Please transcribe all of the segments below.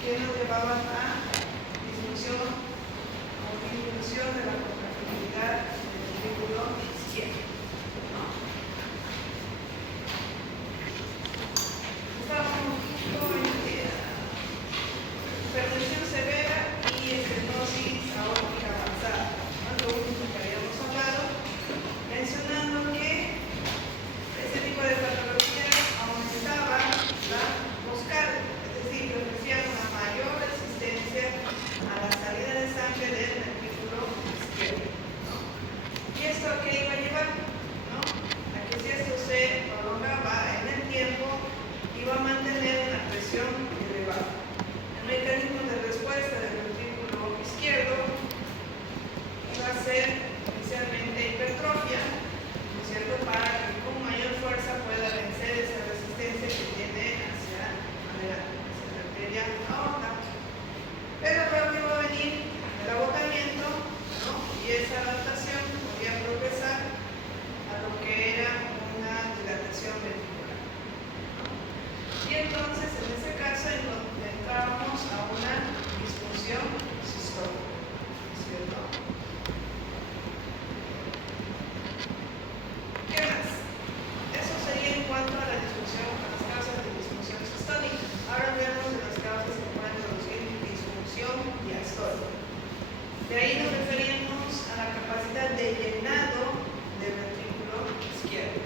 que nos llevaban a disminución o disminución de la contractilidad del ventrículo izquierdo. Estábamos justo en hipertensión severa y estenosis aórtica avanzada, ¿no? Lo último que habíamos hablado, mencionando que este tipo de patologías aumentaban los cardios, es decir, que ofrecían una mayor resistencia a la salida de sangre del ventrículo izquierdo, ¿no? ¿Y esto a qué iba a llevar? ¿No? A que si esto se prolongaba en el tiempo, iba a mantener una presión elevada. El mecanismo de respuesta del ventrículo izquierdo iba a ser inicialmente hipertrofia, ¿no es cierto?, para que con mayor fuerza pueda vencer esa resistencia que tiene hacia adelante, hacia la arteria aorta. Pero luego iba a venir el agotamiento, ¿no? Y esa adaptación podía progresar a lo que era una dilatación ventricular, ¿no? Y entonces, en ese caso, entrábamos a una disfunción sistólica, ¿cierto? ¿Qué más? Eso sería en cuanto a la disfunción, a las causas de disfunción sistólica. Ahora hablemos de las causas que pueden producir disfunción diastólica. De ahí nos referimos a la capacidad de llenado del ventrículo izquierdo.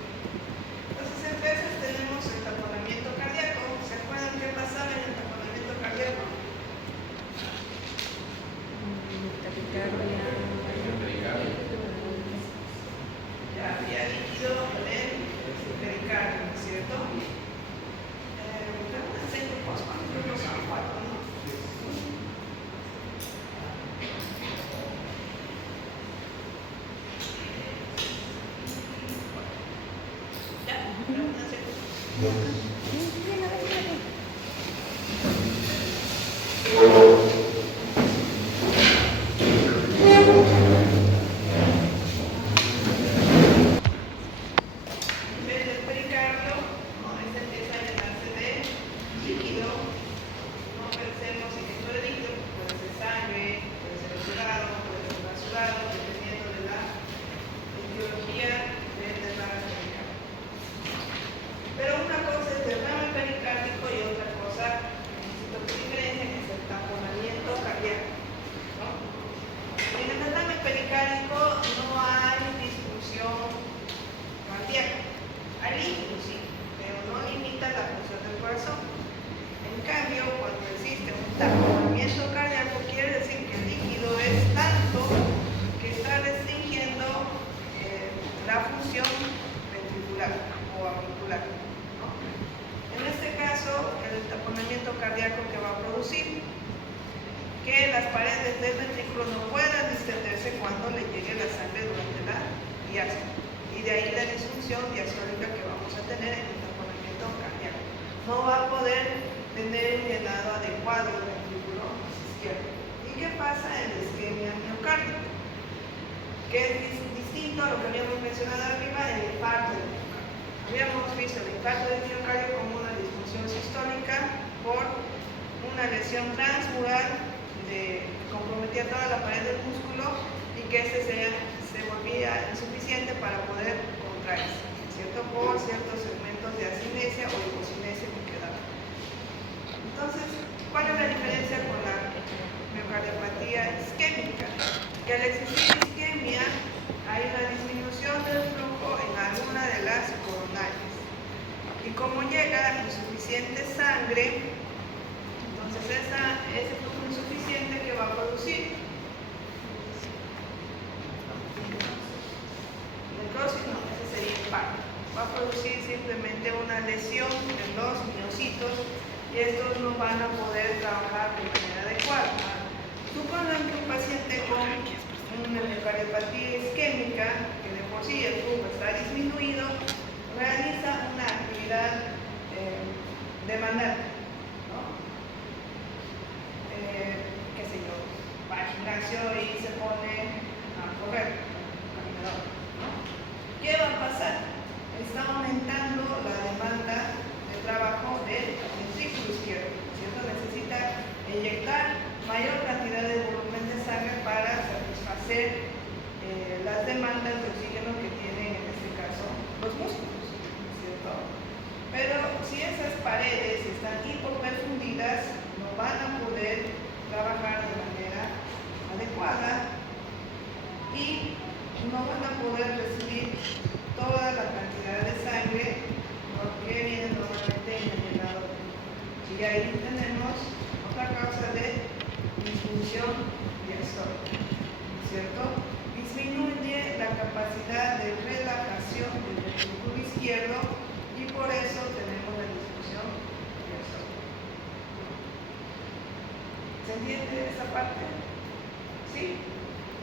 Entonces, en veces tenemos el taponamiento cardíaco. ¿Se acuerdan qué pasaba en el taponamiento cardíaco? Ya había líquido en el pericardio, ¿no es cierto? ventrículo izquierdo y por eso tenemos la disfunción diastólica. ¿Se entiende esa parte? ¿Sí?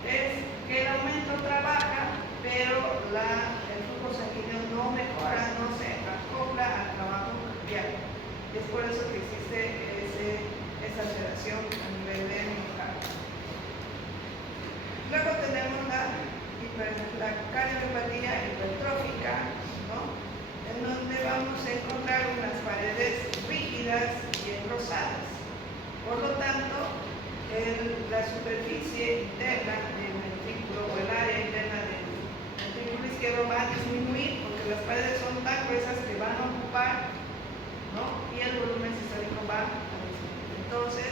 Es que el aumento trabaja, pero el flujo sanguíneo no mejora, no se acopla al trabajo cardíaco. Y es por eso que existe esa alteración a nivel de miocardio. Luego tenemos la cardiopatía hipertrófica, ¿no? En donde vamos a encontrar unas paredes rígidas y engrosadas. Por lo tanto, la superficie interna del ventrículo o el área interna del ventrículo izquierdo va a disminuir porque las paredes son tan gruesas que van a ocupar, ¿no? Y el volumen sistólico va a disminuir. Entonces,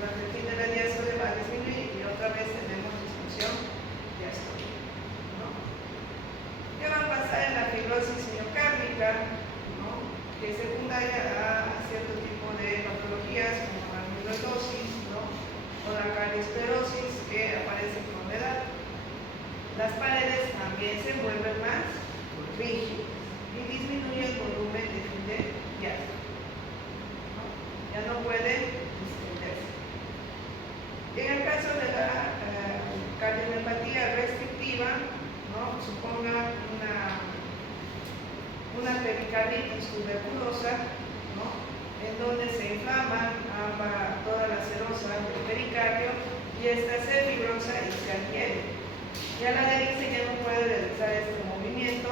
durante el fin de la diástole va a disminuir y otra vez tenemos disfunción diastólica, ¿no? ¿Qué va a pasar en la fibrosis miocárdica, ¿no? Que es secundaria a cierto tipo de patologías como la amiloidosis, ¿no? O la cardiosclerosis que aparece con la edad? Las paredes también se vuelven más rígidas y disminuye el volumen de fin de diástole, ¿no? Ya no pueden distenderse. En el caso de la cardiomiopatia restrictiva, ¿no? Suponga una pericarditis tuberculosa, ¿no? En donde se inflama toda la serosa del pericardio y esta se fibrosa y se adhiere. Ya la diálisis ya no puede realizar este movimiento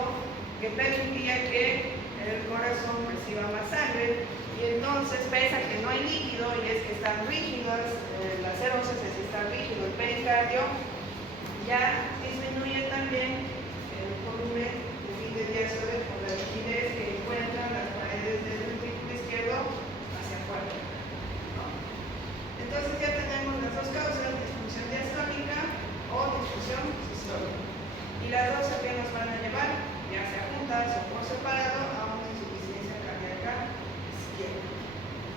que permitía que el corazón reciba más sangre y entonces pese a que no hay líquido y es que están rígidas las serosas, es que está rígido el pericardio, ya disminuye también el volumen de fin de diástole por la rigidez que encuentran las paredes del ventrículo izquierdo hacia afuera, ¿no? Entonces ya tenemos las dos causas, disfunción diastólica o disfunción sistólica. Y las dos a qué nos van a llevar, ya sea juntas o por separado, a una insuficiencia cardíaca izquierda,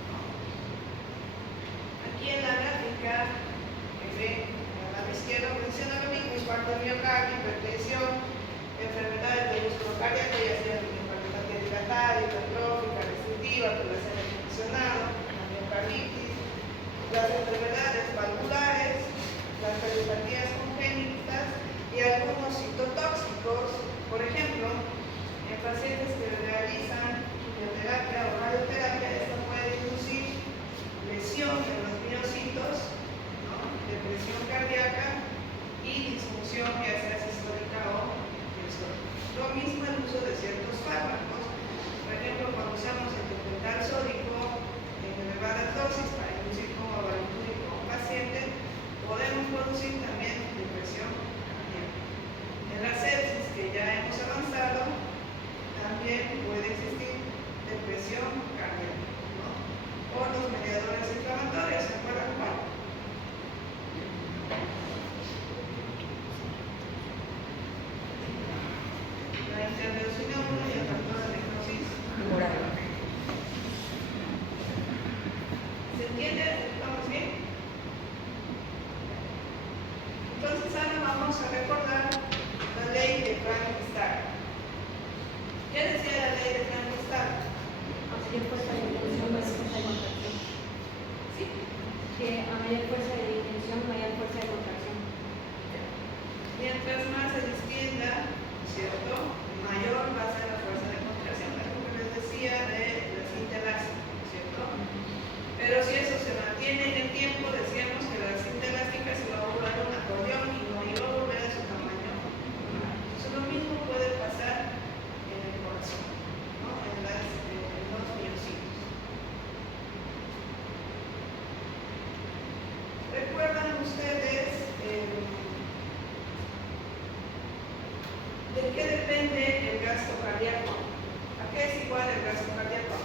¿no? Aquí en la gráfica que ve a la izquierda menciona lo mismo: infarto de miocardio, hipertensión, enfermedades del músculo cardíaco, ya sea miocardiopatía dilataria, hipertrófica, restrictiva, población funcionado, la miocarditis, las enfermedades valvulares, las cardiopatías congénitas y algunos citotóxicos. Por ejemplo, en pacientes que realizan quimioterapia o radioterapia, esto puede inducir lesión en los miocitos, ¿no? Depresión cardíaca y disfunción ya sea sistólica o diastólica. Lo mismo el uso de ciertos fármacos. Por ejemplo, cuando usamos el topical sódico en elevadas dosis para inducir como barbitúrico a un paciente, podemos producir también depresión cardíaca. En la sepsis, que ya hemos avanzado, también puede existir depresión cardíaca, ¿no? Por los mediadores inflamatorios, ¿se acuerdan cuál? La interleucina 1 y el factor de necrosis humoral. ¿Se entiende? ¿Estamos bien? Entonces ahora vamos a recordar la ley de Frank-Starr. ¿Qué decía la ley de Frank-Starr? Mayor fuerza de intención, mayor fuerza de contracción. ¿Sí? Que a mayor fuerza de intención, mayor fuerza de contracción. Mientras más se distienda, ¿cierto?, mayor va a ser la fuerza de contracción. Es lo que les decía de la cinta elástica, ¿cierto? Pero si eso se mantiene en el tiempo, decíamos que la cinta elástica se va a volver un acordeón y no iba a volver a su tamaño. Entonces lo mismo puede pasar en el corazón, ¿no? En los miocitos. ¿Recuerdan ustedes de qué depende el gasto cardíaco? ¿A qué es igual el gasto cardíaco?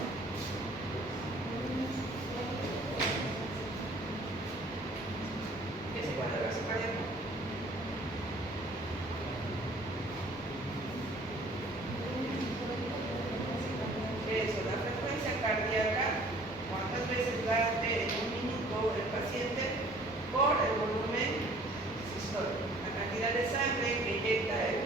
¿Qué es igual al gasto cardíaco? Eso, la frecuencia cardíaca, cuántas veces late en un minuto el paciente por el volumen sistólico, la cantidad de sangre que inyecta el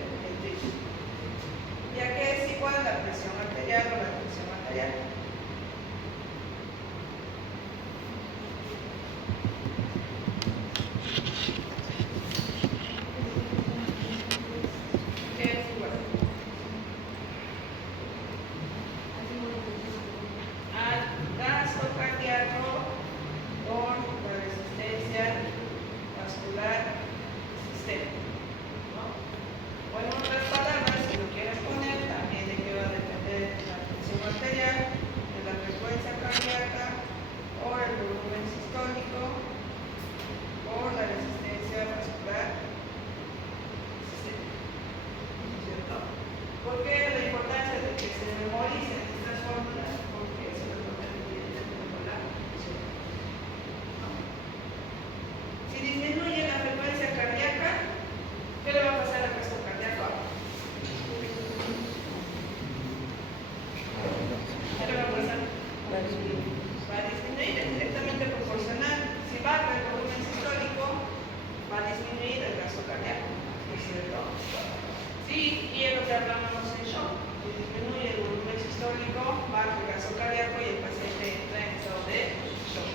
y es lo que hablamos en shock. Disminuye el volumen sistólico, baja el gasto cardíaco y el paciente entra en estado de shock.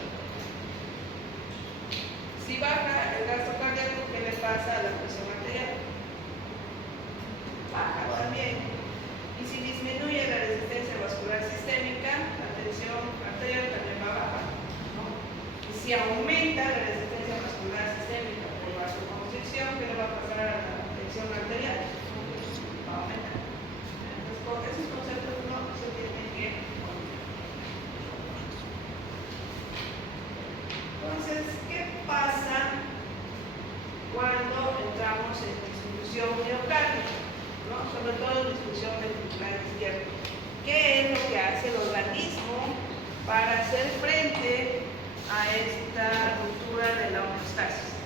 Si baja el gasto cardíaco, ¿qué le pasa a la presión arterial? Baja también. Y si disminuye la resistencia vascular sistémica, la tensión arterial también va a bajar, ¿no? Y si aumenta la resistencia vascular sistémica por vasoconstricción, ¿qué le va a pasar a la tensión arterial? Va a aumentar. Entonces, con esos conceptos no se tienen que olvidar. Entonces, ¿qué pasa cuando entramos en disminución miocárdica? ¿No? Sobre todo en disminución ventricular izquierda. ¿Qué es lo que hace el organismo para hacer frente a esta ruptura de la homeostasis?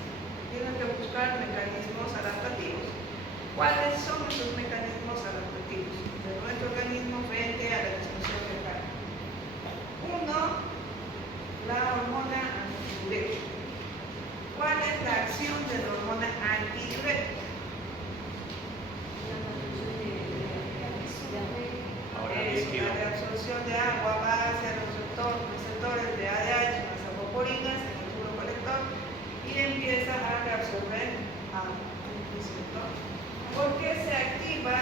Tienen que buscar mecanismos adaptativos. ¿Cuáles son esos mecanismos adaptativos de nuestro organismo frente a la disminución miocárdica? Uno, la hormona antidiurética. ¿Cuál es la acción de la hormona antidiurética? Es la reabsorción de agua, va hacia los receptores de ADH más aposporinas en el tubo colector y empieza a reabsorber agua. ¿Cierto? ¿Por qué se activa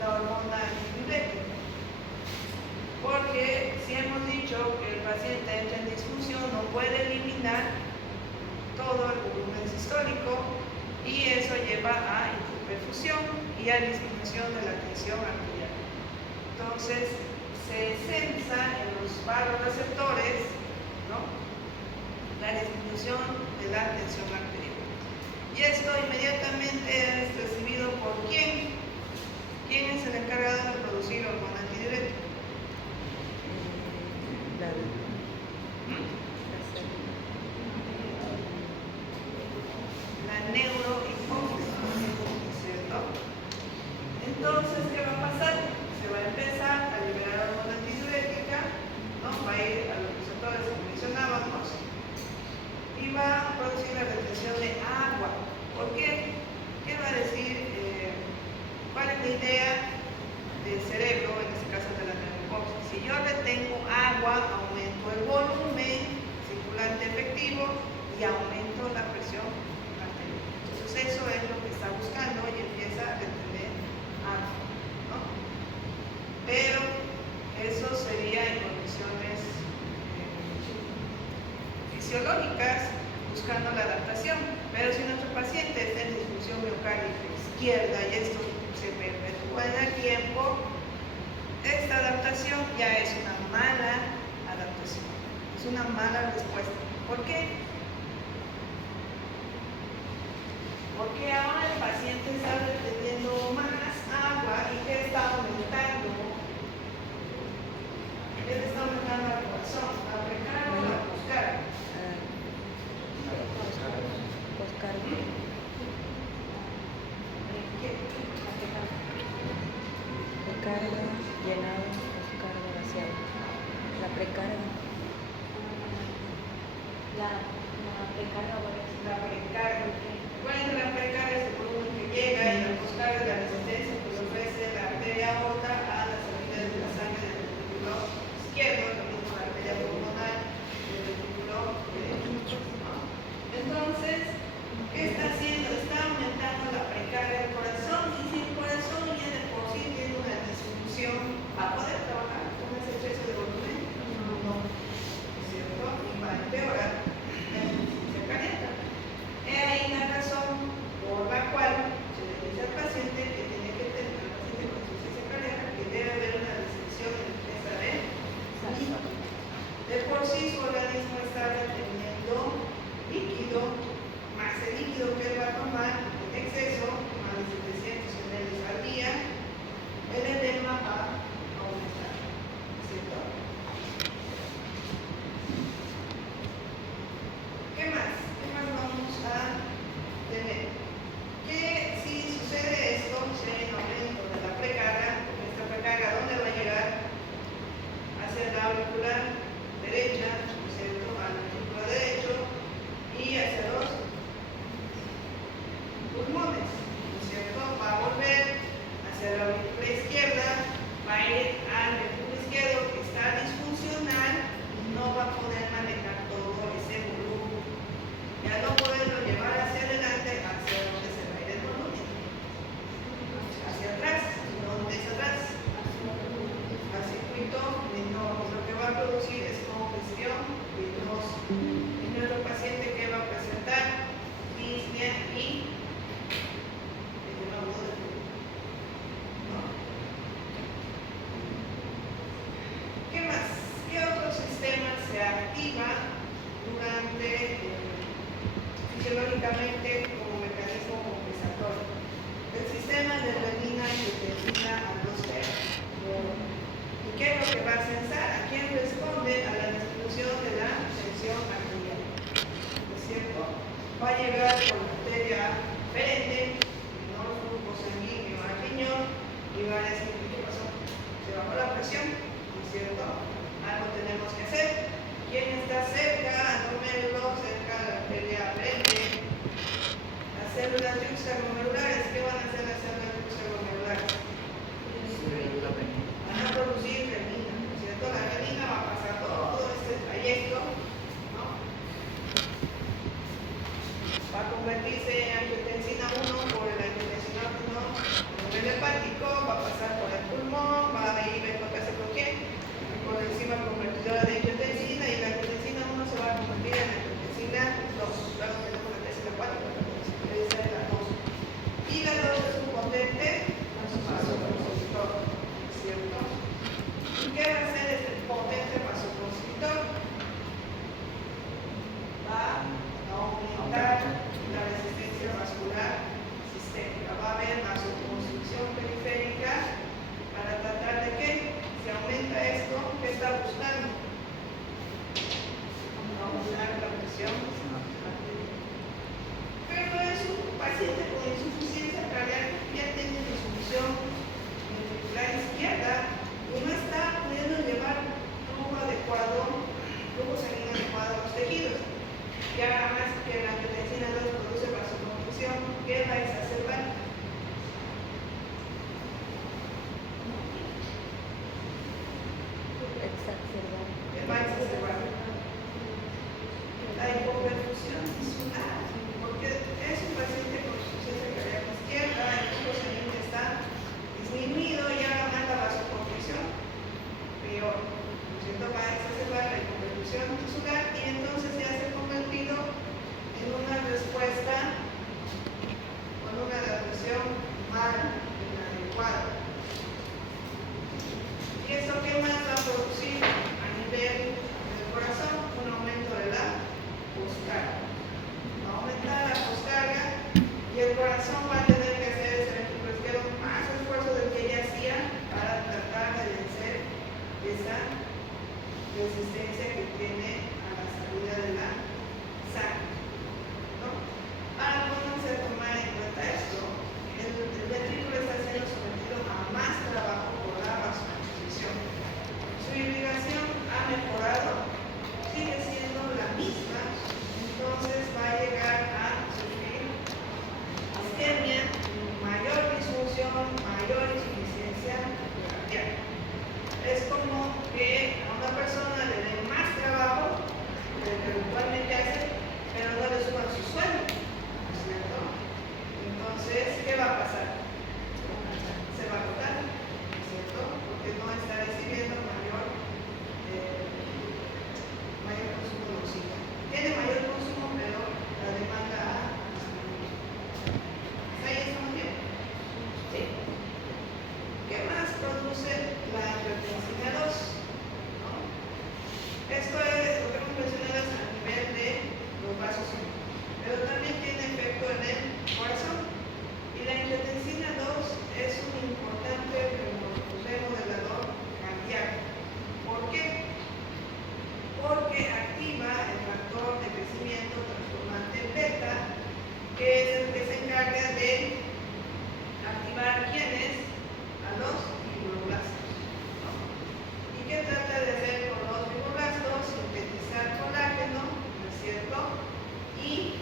la hormona antidiurética? Porque si hemos dicho que el paciente entra en disfunción, no puede eliminar todo el volumen sistólico y eso lleva a hipoperfusión y a disminución de la tensión arterial. Entonces, se sensa en los vasoreceptores, ¿no?, la disminución de la tensión arterial. Y esto inmediatamente es recibido por ¿quién? ¿Quién es el encargado de producir hormona antidiurética? La neurohipófisis, ¿cierto? Entonces, ¿qué va a pasar? Se va a empezar a liberar hormona antidiurética, ¿no? Va a ir a los receptores que mencionábamos y va a producir la retención de agua. ¿Por qué? ¿Qué va a decir? ¿Cuál es la idea del cerebro, en este caso de la neurohipófisis? Si yo retengo agua, aumento el volumen circulante efectivo y aumento la presión arterial. Entonces, eso es lo que está buscando y empieza a retener agua, ¿no? Pero eso sería en condiciones fisiológicas, buscando la adaptación. Pero si nuestro paciente está en disfunción miocárdica izquierda y esto se perpetúa en el tiempo, esta adaptación ya es una mala adaptación, es una mala respuesta. ¿Por qué? Porque ahora el paciente está reteniendo más agua y ¿qué está aumentando? ¿Qué le está aumentando al corazón? ¿La precarga o la poscarga? Precarga, llenado, poscarga, vaciado. La precarga. La precarga, La precarga. Recuerden que la precarga es el volumen que llega y la poscarga es la resistencia que le ofrece la arteria aorta a las salidas de la sangre del ventrículo izquierdo, lo mismo la arteria pulmonar del ventrículo derecho, ¿no? Entonces, ¿qué está haciendo? Está aumentando la precarga del corazón y si el corazón ya de por sí tiene una disfunción glomerulares. ¿Qué pasó? Se bajó la presión, ¿no es cierto? Algo tenemos que hacer. ¿Quién está cerca al glomérulo, cerca a la arteria frente? Las células yuxtaglomerulares. ¿Qué van a hacer las células yuxtaglomerulares? Van a producir renina, ¿no es cierto? La renina va a pasar todo este trayecto, ¿no? Va a convertirse en angiotensina 1 por el angiotensina 1 a nivel hepático, va a pasar por el pulmón, va a ir por enzima convertidora de angiotensina, y la angiotensina 1 se va a convertir en angiotensina 2. Luego tenemos la tesina 4, esa es la 2. Y la 2 es un potente vasoconstrictor, ¿cierto? ¿Y qué va a hacer este potente vasoconstrictor? Va a aumentar la resistencia vascular sistémica. Va a haber vasoconstricción periférica para tratar de que, si aumenta esto, ¿qué está buscando? Aumentar la presión arterial. Pero es un paciente con insuficiencia cardíaca, ya tiene disfunción ventricular izquierda y no está pudiendo llevar flujo sanguíneo adecuado a los tejidos. Y ahora más que la angiotensina 2 produce vasoconstricción, ¿qué va a exacerbar? ¿Qué va a exacerbar? La hipoperfusión tisular, porque es un paciente con insuficiencia cardíaca izquierda, el flujo sanguíneo está disminuido y ahora más la vasoconstricción, peor. Va a exacerbar la hipoperfusión tisular y entonces ya se ha convertido en una respuesta con una adaptación mal inadecuada. ¿Y eso qué más va a producir a nivel del corazón? Un aumento de la postcarga. Va a aumentar la postcarga y el corazón va a tener que hacer ese ventricular más esfuerzo del que ya hacía para tratar de vencer esa resistencia que tiene a la salida de la sangre, ¿no? Ahora pónganse a tomar en cuenta esto. El ventrículo está siendo sometido a más trabajo por la vasoconstricción. Su irrigación ha mejorado, sigue siendo la misma, entonces va a llegar a sufrir isquemia, mayor disfunción, mayor insuficiencia cardíaca. Es como que a una persona le den más trabajo del que habitualmente hace, pero no le suban su sueldo, ¿no es cierto? Entonces, ¿qué va a pasar? Se va a agotar, ¿no es cierto? Porque no está recibiendo mayor consumo de oxígeno. Tiene mayor consumo, pero la demanda ha disminuido. ¿Ahí estamos bien? Sí. ¿Qué más produce la angiotensina 2? ¿No? Esto es lo que hemos mencionado a nivel de los vasos sanguíneos, pero también tiene efecto en el corazón. Y la angiotensina 2 es un importante remodelador cardíaco. ¿Por qué? Porque activa el factor de crecimiento transformante beta, que es el que se encarga de activar ¿quiénes? A los fibroblastos, ¿no? ¿Y qué trata de hacer con los fibroblastos? Sintetizar colágeno, ¿no es cierto? E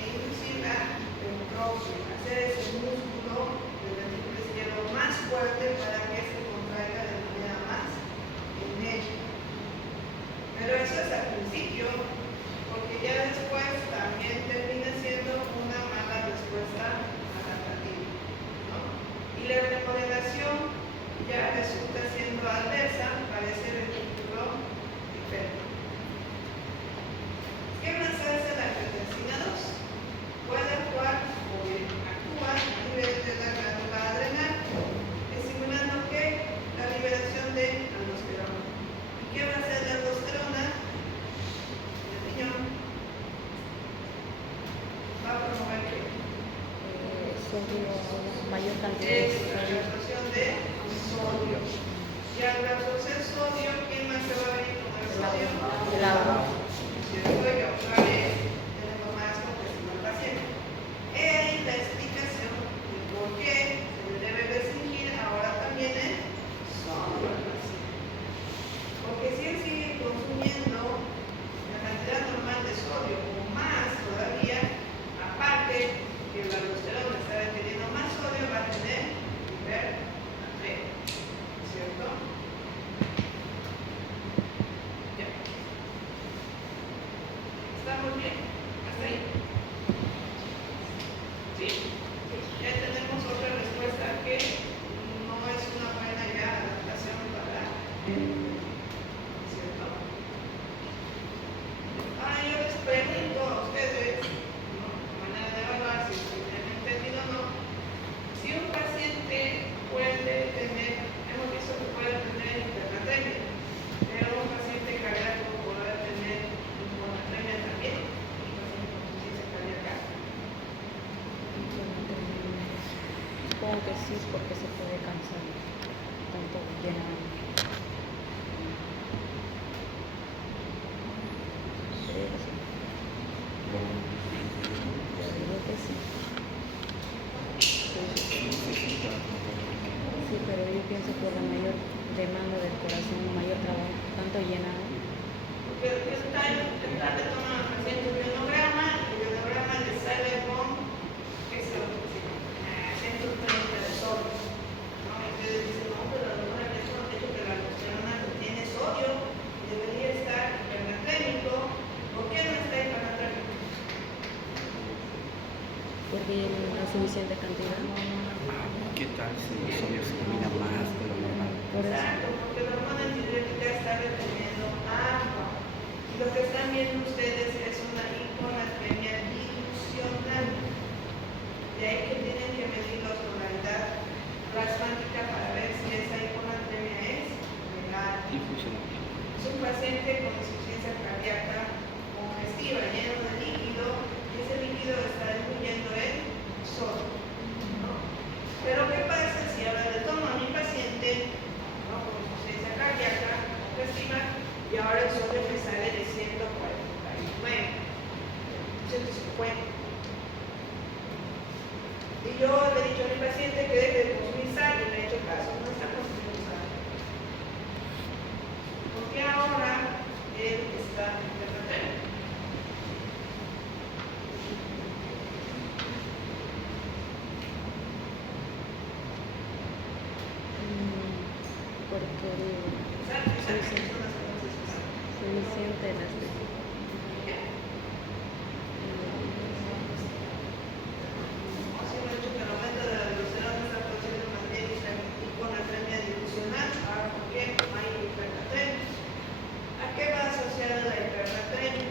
inducir la hipertrofia, hacer ese músculo del ventrículo izquierdo más fuerte para que se contraiga de manera más enérgica. Pero eso es al principio, porque ya después también termina siendo una mala respuesta adaptativa, ¿no? Y la remodelación ya resulta siendo adversa para ese ventrículo hipertrófico. ¿Qué más hace la angiotensina 2? Puede actuar o bien actúa a nivel de la glándula adrenal, estimulando que la liberación de aldosterona. ¿Y qué va a hacer la aldosterona? El riñón va a promover ¿qué? Mayor cantidad Es de la absorción de sodio. Y al absorber sodio, ¿quién más se va a venir con el sodio? pienso por la mayor demanda del corazón, mayor trabajo, tanto llenado. Porque está en plan de tomar al paciente un ionograma, y el ionograma le sale con eso, 130 de sodio. ¿No? Entonces dicen, no, pero a lo mejor el médico nos dijo que la aldosterona tiene sodio y debería estar hipernatrémico. ¿Por qué no está hipernatrémico? Porque no suficiente cantidad. ¿Qué tal si el sodio se elimina más de lo normal? Por eso. Exacto, porque la hormona antidiurética está reteniendo agua. Y lo que están viendo ustedes es una hiponatremia dilucional. De ahí que tienen que medir la osmolaridad plasmática para ver si esa hiponatremia es real. Y funciona bien. Es un paciente con insuficiencia cardíaca congestiva, lleno de líquido, y ese líquido está diluyendo en sodio. ¿No? Pero ¿qué pasa si ahora le tomo a mi paciente, ¿no?, con insuficiencia cardíaca congestiva, y ahora el sodio me sale de 149, 150? Y yo le he dicho a mi paciente que deje de consumir sal y le he hecho caso, no está consumiendo sal. Porque ahora él está hipernatremia. Porque Exacto, exacto. suficiente las de. Así hemos dicho que el aumento de la velocidad está produciendo más bien hiponatremia dilucional. Ahora, ¿por qué hay hipernatremia? ¿A qué va asociada la hipernatremia?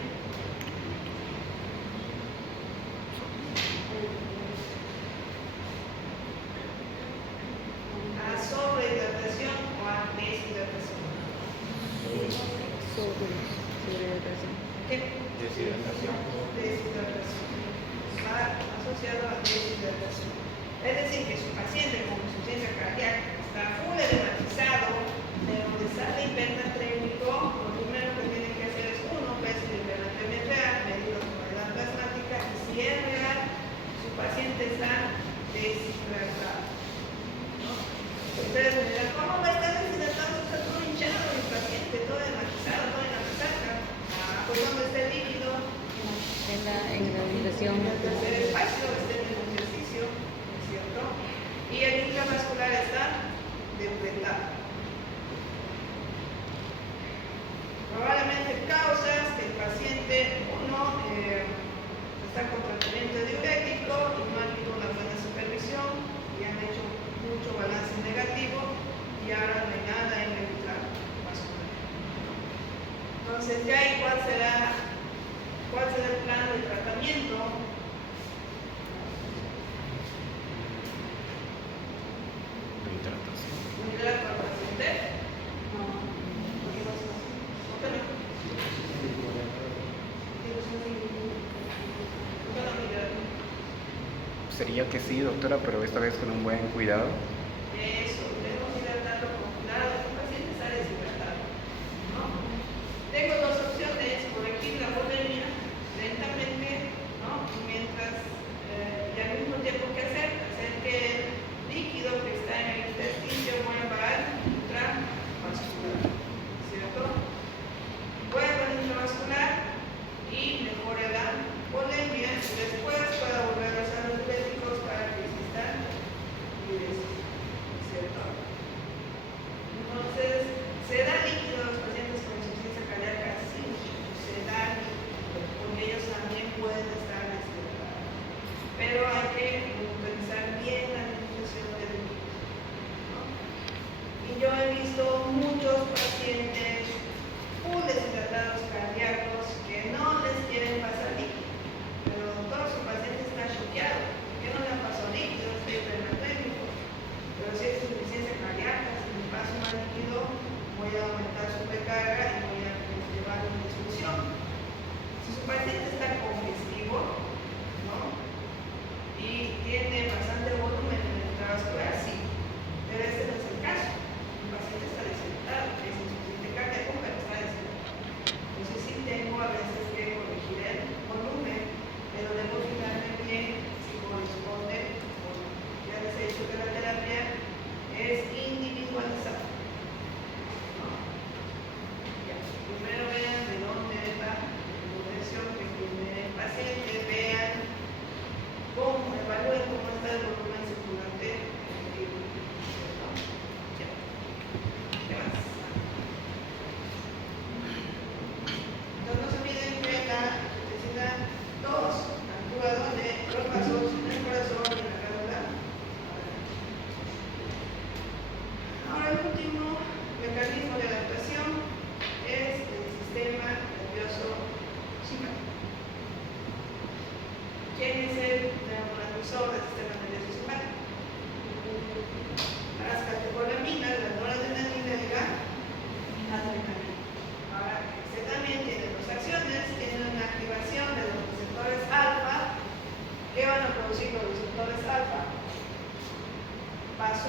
¿A sobrehidratación o a deshidratación? Sobrehidratación. ¿Qué? Deshidratación. Deshidratación. Va asociado a deshidratación. Es decir, que su paciente con insuficiencia cardíaca está full edematizado, pero le sale hipernatrémico. Lo primero que tienen que hacer es uno, ver si la hipernatremia es real, medir la osmolaridad plasmática, y si es real, su paciente está deshidratado. ¿No? Ustedes me dirán, ¿cómo va a estar deshidratado? Está todo hinchado, el paciente, todo edematizado, todo en la resaca. Pues donde está el líquido, En la habitación. en el tercer espacio, está en el ejercicio, ¿no es cierto? Y el intravascular está depletado. Probablemente causas que el paciente, uno, está con tratamiento diurético y no ha habido una buena supervisión y han hecho mucho balance negativo y ahora no hay nada en el intravascular. Entonces, ya ahí, ¿cuál será el plan de tratamiento? Hidratación. ¿No hidrato al paciente? No. ¿Por qué no? ¿Por qué no? ¿Por qué no me hidrato? Sería que sí, doctora, pero esta vez con un buen cuidado. Eso, debemos hidratarlo con cuidado. El paciente está deshidratado, ¿no? Tengo dos opciones: corregir la bulimia lentamente, ¿no? Y mientras, y al mismo tiempo, ¿qué hacer? Hacer que el líquido que está en el intestino vuelva al intravascular, ¿cierto? Vuelva al intravascular y mejore la bulimia, y después pueda volver a usar los diuréticos para que existan diuresis, ¿cierto? Entonces, ¿se da líquido a los pacientes con insuficiencia cardíaca? Sí, se da líquido, porque ellos también pueden estar deshidratados. Pero hay que utilizar bien la administración del líquido, ¿no? Y yo he visto muchos pacientes full deshidratados cardíacos que no les quieren pasar líquido. Pero doctor, su paciente está choqueado. ¿Por qué no le han pasado líquido? Está hipernatrémico. Pero si es insuficiencia cardíaca, si me paso más líquido, voy a aumentar su recarga y voy a llevar una disfunción. Si su paciente está congestivo, ¿no?, y tiene bastante volumen en el intravascular, sí, pero este no es el caso. El paciente está deshidratado, es insuficiente cardíaco, pero está deshidratado. Entonces sí tengo a veces que corregir el volumen, pero debo fijarme bien si corresponde o no. Ya les he dicho que la terapia es individual.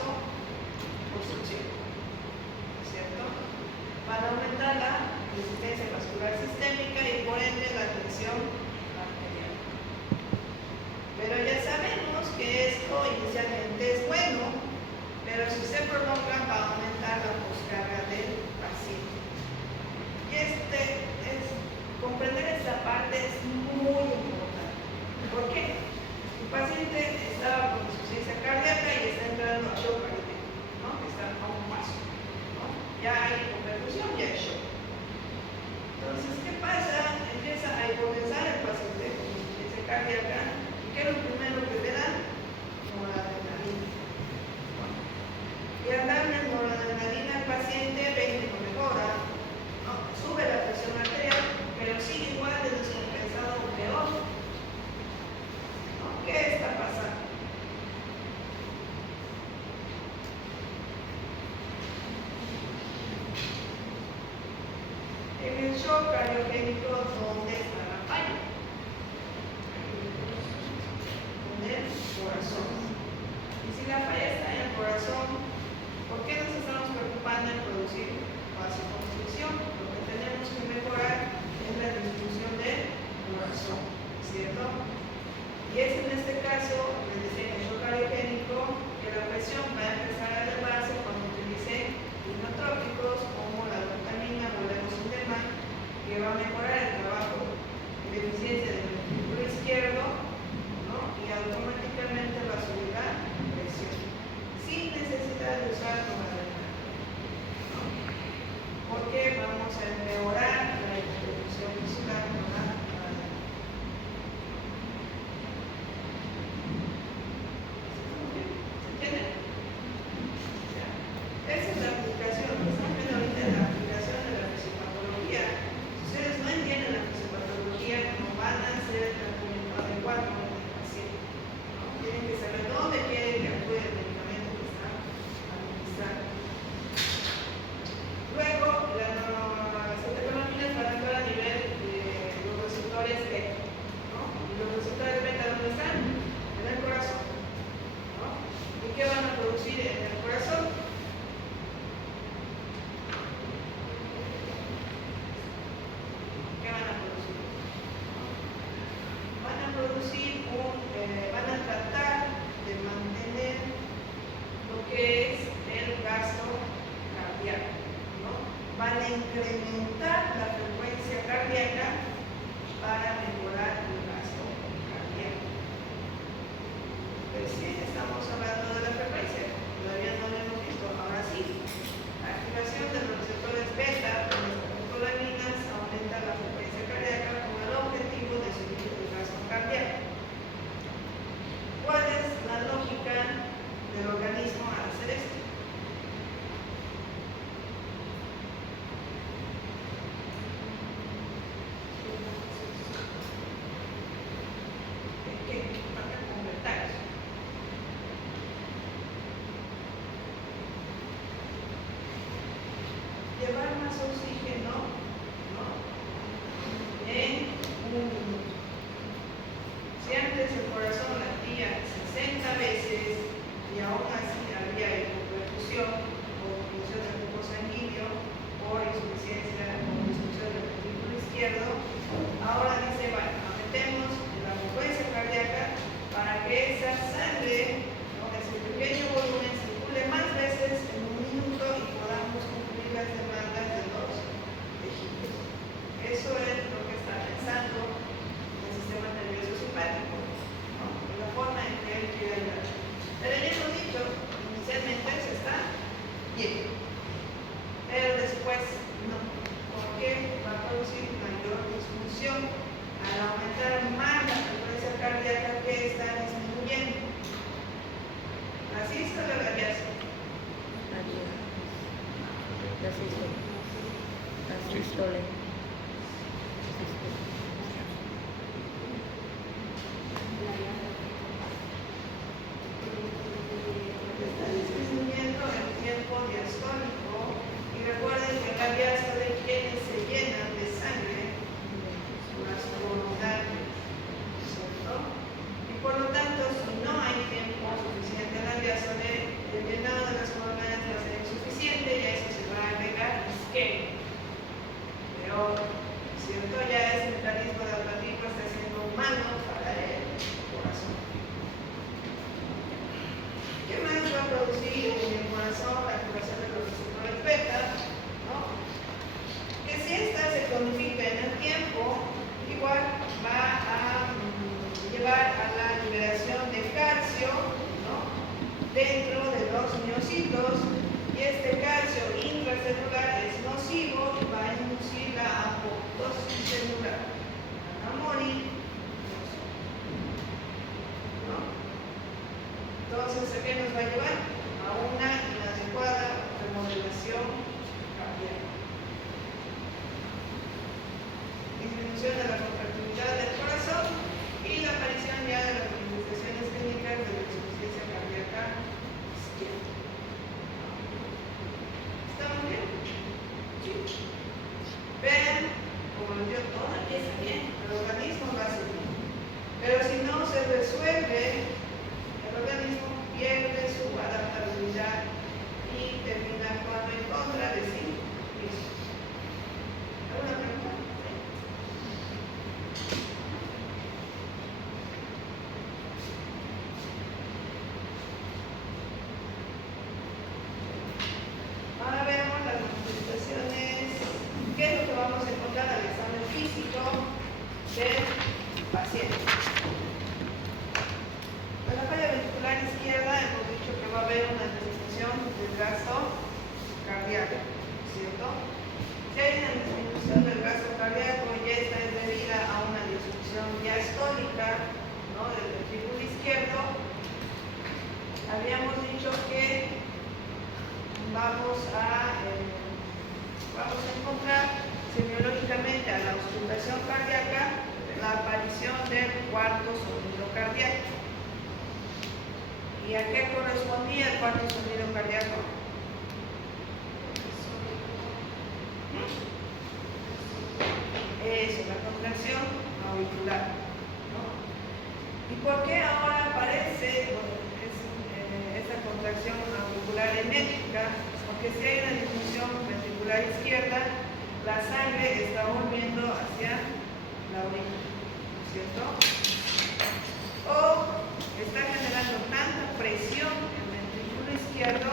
vasoconstricción, ¿cierto? Van a aumentar la resistencia vascular sistémica y por ende la tensión arterial. Pero ya sabemos que esto inicialmente es bueno, pero si se prolonga va a aumentar la poscarga del paciente. Y comprender esta parte es muy importante. ¿Por qué? El paciente estaba con insuficiencia cardíaca y está entrando a shock cardíaco, ¿no? Está a un paso, ¿no? Ya hay hipertensión, ya hay shock. Entonces, ¿qué pasa? Empieza a hipotensar el paciente con insuficiencia cardíaca. ¿Y qué es lo primero que le dan? Noradrenalina. Y al darle noradrenalina al paciente, ven que no mejora, ¿no? Sube la presión arterial, pero sigue igual de descompensado o peor. ¿No? ¿Qué está pasando? En el shock cardiogénico, ¿dónde está la falla? En el corazón. Y si la falla está en el corazón, ¿por qué nos estamos preocupando en producir vasoconstricción? Lo que tenemos que mejorar es la distribución del corazón, ¿cierto? Y es en este caso, les decía en el shock cardiogénico, que la presión va a empezar a elevarse cuando utilice inotrópicos como la glutamina o el levosindema, que va a mejorar el trabajo de eficiencia del ventrículo izquierdo, ¿no? Y automáticamente va a subir la presión, sin necesidad de usar noradrenalina, ¿no? Porque vamos a empeorar la hipertensión muscular con la noradrenalina. ¿Se entiende? Esa es la aplicación, estamos viendo ahorita la aplicación de la fisiopatología. Si ustedes no entienden la fisiopatología, no van a hacer el tratamiento adecuado en el paciente, ¿no? Tienen que saber dónde quieren que actúe el medicamento que están administrando. Luego, las catecolaminas van a actuar a nivel de los receptores beta, ¿no? Y los receptores beta, ¿dónde están? En el corazón, ¿no? ¿Y qué van a producir en el corazón? ¿Qué van a producir? Van a tratar de mantener lo que es el gasto cardíaco, ¿no? Van a incrementar la frecuencia cardíaca para mejorar el gasto cardíaco. Recién estamos hablando de la frecuencia, todavía no lo hemos visto. Ahora sí, la activación de los receptores beta con las catecolaminas aumenta la frecuencia cardíaca con el objetivo de subir el gasto cardíaco. ¿Cuál es la lógica del organismo al hacer esto? ¿Qué? Para completar eso. Llevar más oxígeno, ¿no? En un minuto. Si antes el corazón latía 60 veces y aún así había hipoperfusión o disminución del flujo sanguíneo por insuficiencia o disminución del ventrículo izquierdo, ahora dice, bueno, aumentemos la frecuencia cardíaca para que esa sangre, ¿no? Ese pequeño volumen circule más veces en un minuto y podamos cumplir las demandas de los tejidos. Eso es lo que está pensando el sistema nervioso simpático, ¿no? La forma en que él quiere hablar. Pero ya hemos dicho, inicialmente se está bien, pero después no, porque va a producir mayor disfunción al aumentar más la frecuencia cardíaca que está disminuyendo. ¿Así está la diástole? La sístole. Está disminuyendo el tiempo diastólico y recuerden que la diástole quienes se llenan de sangre, las coronarias, ¿cierto? Y por lo tanto, si no hay tiempo suficiente en la diástole, el llenado cardíaco, ¿cierto? Si hay una disminución del gasto cardíaco y esta es debida a una disfunción diastólica, ¿no?, del ventrículo izquierdo, habíamos dicho que vamos a encontrar semiológicamente a la auscultación cardíaca la aparición del cuarto sonido cardíaco. ¿Y a qué correspondía el cuarto sonido cardíaco? Es la contracción auricular, ¿no? ¿Y por qué ahora aparece esta contracción auricular emétrica? Porque si hay una disfunción ventricular izquierda, la sangre está volviendo hacia la aurícula, ¿no es cierto? O está generando tanta presión en el ventrículo izquierdo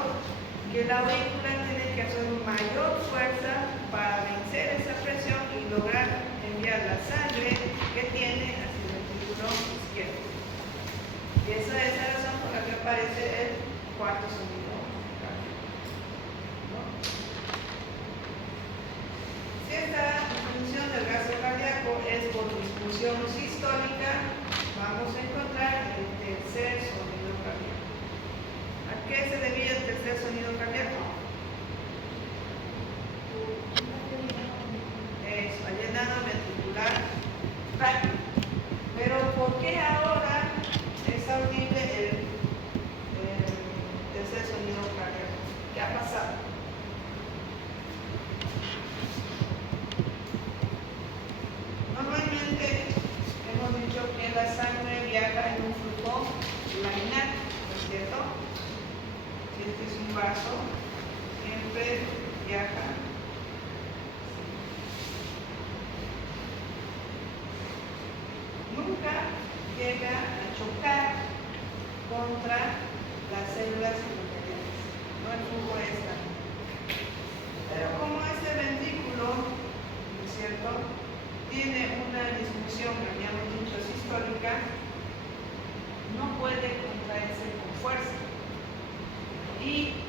que la aurícula tiene que hacer mayor fuerza para vencer esa presión y lograr enviar la sangre que tiene hacia el ventrículo izquierdo. Y esa es la razón por la que aparece el cuarto sonido cardíaco, ¿no? Si esta disminución del gasto cardíaco es por disfunción sistólica, vamos a encontrar el tercer sonido cardíaco. ¿A qué se debía el tercer sonido cardíaco? Eso, al llenado ventricular rápido. Pero ¿por qué ahora es audible el tercer sonido cardíaco? ¿Qué ha pasado? Normalmente hemos dicho que la sangre viaja en un flujo laminar, ¿no es cierto? Si este es un vaso, siempre viaja. Nunca llega a chocar contra las células endoteliales, no el flujo es laminar. Pero como este ventrículo, ¿no es cierto?, tiene una disfunción, que habíamos dicho, sistólica, no puede contraerse con fuerza. Y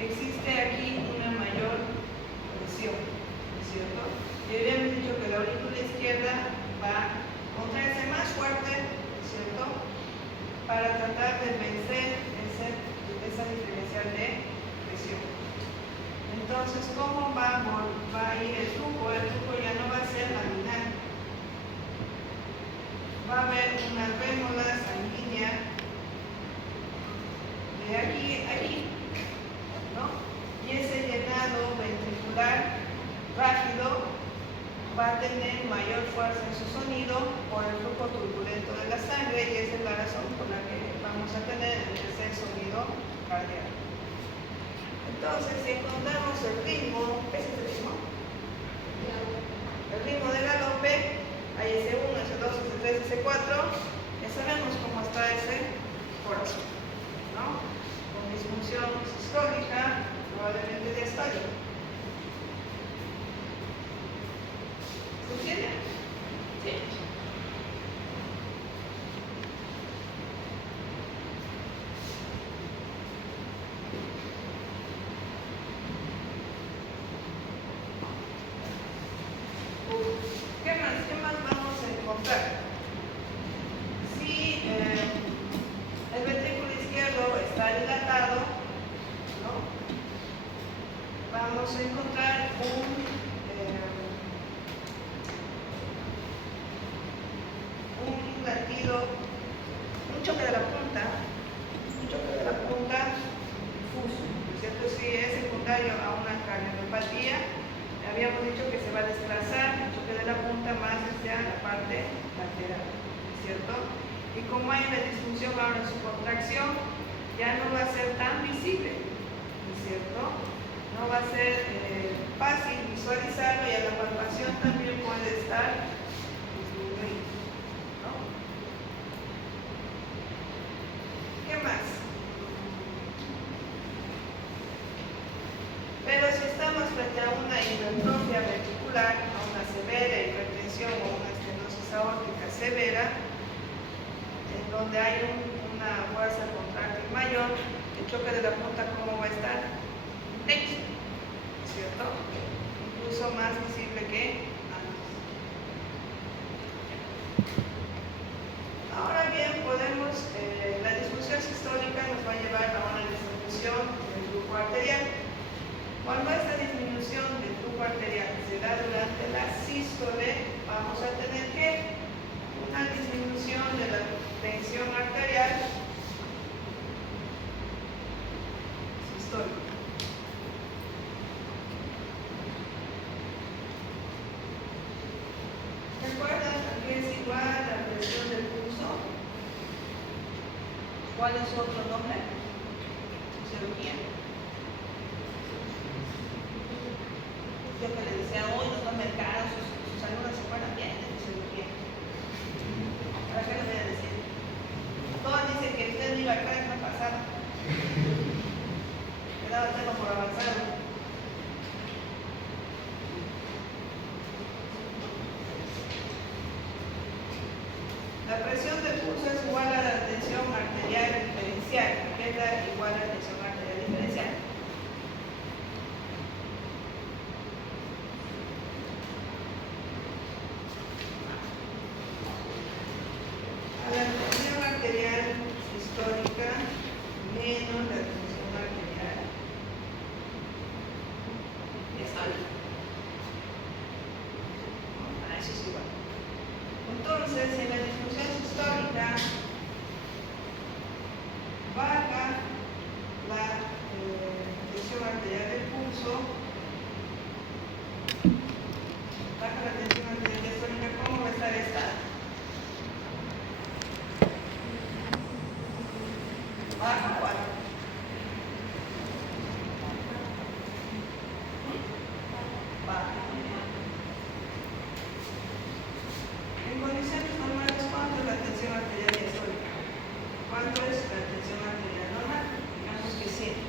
existe aquí una mayor presión, ¿no es cierto? Y habíamos dicho que la aurícula izquierda va a contraerse más fuerte, ¿no es cierto?, para tratar de vencer esa diferencial de presión. Entonces, ¿cómo va a ir el flujo? El flujo ya no va a ser laminar. Va a haber una rémora sanguínea de aquí a aquí, ¿no? Y ese llenado ventricular rápido va a tener mayor fuerza en su sonido por el flujo turbulento de la sangre, y esa es la razón por la que vamos a tener el tercer sonido cardíaco. Entonces, si encontramos el ritmo, ¿ese es el ritmo? El ritmo del galope, hay S1, S2, S3, S4, ya sabemos cómo está ese corazón, ¿no? Con disfunción sistólica, probablemente diastólica. ¿Se entiende? Sí. ¿Qué más vamos a encontrar? Si el ventrículo izquierdo está dilatado, ¿no?, vamos a encontrar un latido, un choque de la punta difuso, ¿no es cierto? Si es secundario a una cardiopatía, habíamos dicho que se va a desplazar el choque de la punta más hacia la parte lateral, ¿no es cierto? Y como hay una disfunción ahora en su contracción, ya no va a ser tan visible, ¿no es cierto? No va a ser fácil visualizarlo, y a la palpación también puede estar disminuido, ¿no? ¿Qué más? Pero si estamos frente a una hipertrofia ventricular, a una severa hipertensión o una estenosis aórtica severa, en donde hay una fuerza contráctil mayor, el choque de la punta, ¿cómo va a estar? Tenso. flujo arterial. Cuando esta disminución del flujo arterial se da durante la sístole, vamos a tener que una disminución de la tensión arterial sistólica. ¿Recuerdan que es igual a la presión del pulso? ¿Cuál es su otro nombre? Cirugía. Yo que le decía hoy, nos va a mercar, sus alumnos se fueran bien en cirugía. ¿Para qué le voy a decir? Todos dicen que usted no iba a creer, no pasaba. Quedaba el tema por avanzado. La presión del pulso es igual a la tensión arterial diferencial, que es igual a la tensión arterial diferencial. A la tensión arterial sistólica menos la tensión arterial diastólica. A eso es igual. Entonces, en la disfunción sistólica baja la tensión arterial del pulso, baja la tensión arterial diastólica. ¿Cómo va a estar esta? Baja o alta. Baja. En condiciones normales, ¿cuánto es la tensión arterial diastólica? ¿Cuánto es la tensión arterial normal? Digamos que 100.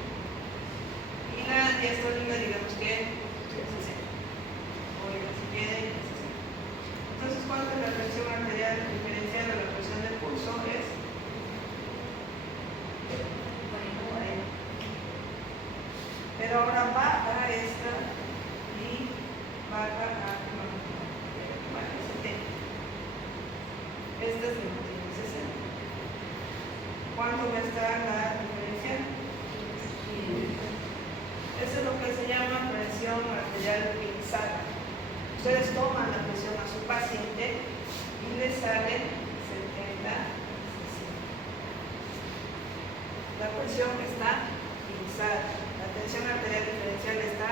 Y la diastólica, digamos que 60. Oiga, si quiere, 60. Entonces, ¿cuánto es la presión arterial diferencial de la presión del pulso? Es 40. Pero ahora baja esta y baja a 70. Esta se mantiene en 60. ¿Cuánto va a estar la diferencia? Eso es lo que se llama presión arterial pinzada. Ustedes toman la presión a su paciente y le sale 70, 60. La presión está pinzada. La tensión arterial diferencial está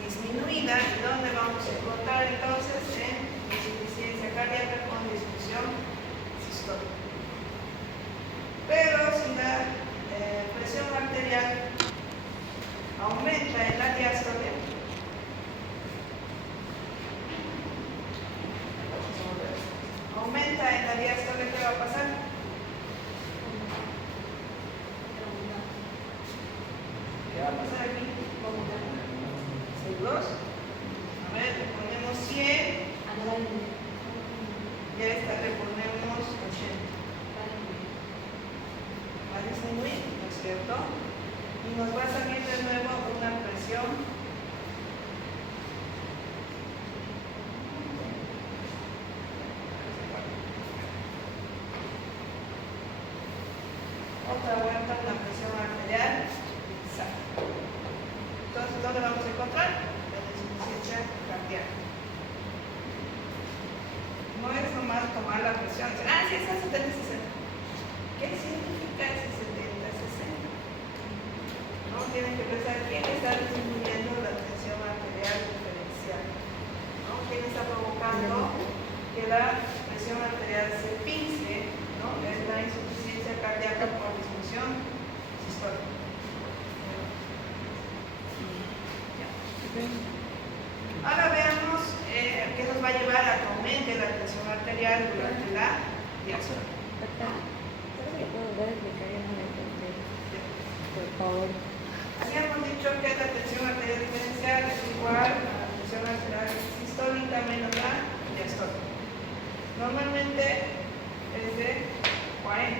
disminuida. ¿Y dónde vamos a encontrar entonces? En insuficiencia cardíaca con disfunción sistólica. Pero si la presión arterial aumenta en la diástole, ¿qué va a pasar? ¿Qué va a pasar aquí? ¿Seguros? A ver, le ponemos 100. Ya está, le ponemos 80. Va a disminuir, ¿no es cierto? Y nos va a salir de nuevo una presión otra vuelta, una presión arterial pinzada. Entonces, ¿dónde vamos a encontrar? La insuficiencia cardíaca. No es nomás tomar la presión, decir, sí, está 70-60. ¿Qué significa ese 70-60? ¿No? Tienen que pensar quién está disminuyendo la tensión arterial diferencial. ¿No? ¿Quién está provocando que la presión arterial se pince? ¿No? Es la insuficiencia cardíaca por disfunción sistólica. Ahora veamos qué nos va a llevar a que aumente la tensión arterial durante la diástole. ¿Puedo ver explicar por favor? Habíamos dicho que la tensión arterial diferencial es igual a la tensión arterial sistólica menos la diastólica. Normalmente es de 40,